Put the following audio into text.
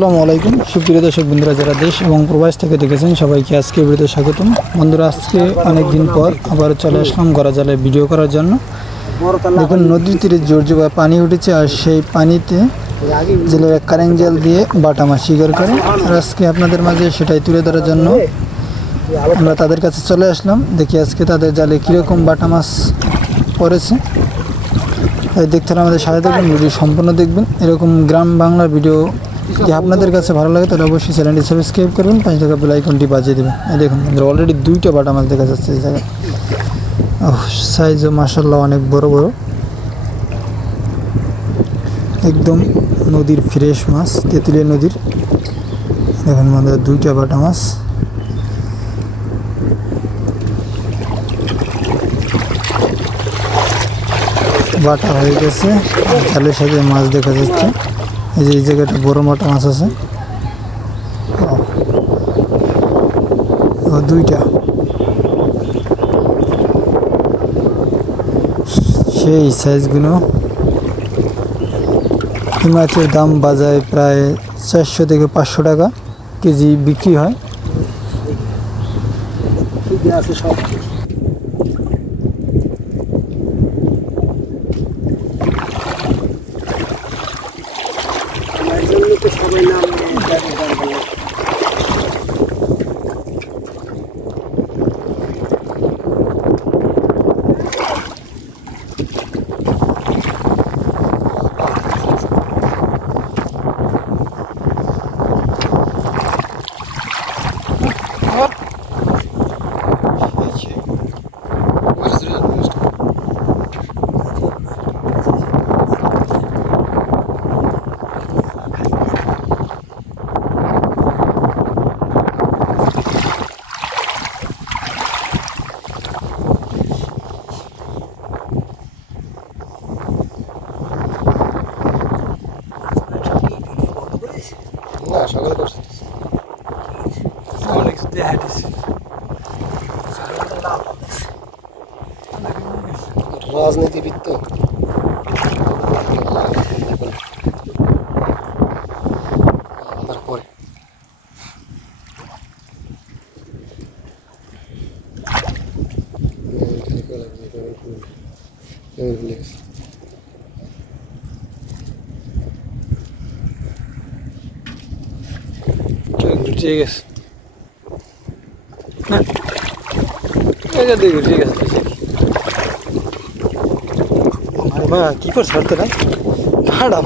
আসসালামু আলাইকুম সুপ্রিয় দর্শক বন্ধুরা যারা দেশ এবং প্রবাস থেকে দেখেছেন সবাইকে আজকে ভিডিওতে স্বাগতম। বন্ধুরা আজকে অনেক দিন পর আবার চলে আসলাম গড়া জালে ভিডিও করার জন্য। দেখুন নদীর তীরে জোর জোগায় পানি উঠেছে আর সেই পানিতে জেলেরা কারেন্ট জাল দিয়ে বাটা মাছ শিকার করে। আর আজকে আপনাদের মাঝে সেটাই তুলে ধরার জন্য আমরা তাদের কাছে চলে আসলাম। দেখি আজকে তাদের জালে কীরকম বাটা মাছ পড়েছে। তাই দেখতে হলে আমাদের সাথে দেখবেন, ভিডিও সম্পূর্ণ দেখবেন। এরকম গ্রাম বাংলার ভিডিও যদি আপনাদের কাছে ভালো লাগে তাহলে অবশ্যই চ্যানেলটি সাবস্ক্রাইব করবেন, পাশে থাকা বেল আইকনটি বাজিয়ে দেবেন। এই দেখুন অলরেডি দুইটা বাটা মাছ দেখা যাচ্ছে এই জায়গায়। সাইজও মাশাআল্লাহ অনেক বড় বড়, একদম নদীর ফ্রেশ মাছ, তেঁতুলিয়া নদীর। দেখুন আমাদের দুইটা বাটা মাছ। বাটা হয়ে গেছে, জালের সাথে মাছ দেখা যাচ্ছে। এই যে এই জায়গাটা বড় বাটা মাছ আছে, দুইটা। সেই সাইজগুলো। এই মাছের দাম বাজারে প্রায় 400 থেকে 500 টাকা কেজি বিক্রি হয়। সবাই নাম সকালে করছি রাজনীতিবিদ তো তারপরে ঠিক আছে, ঠিক আছে। কি করছে না ভাড়া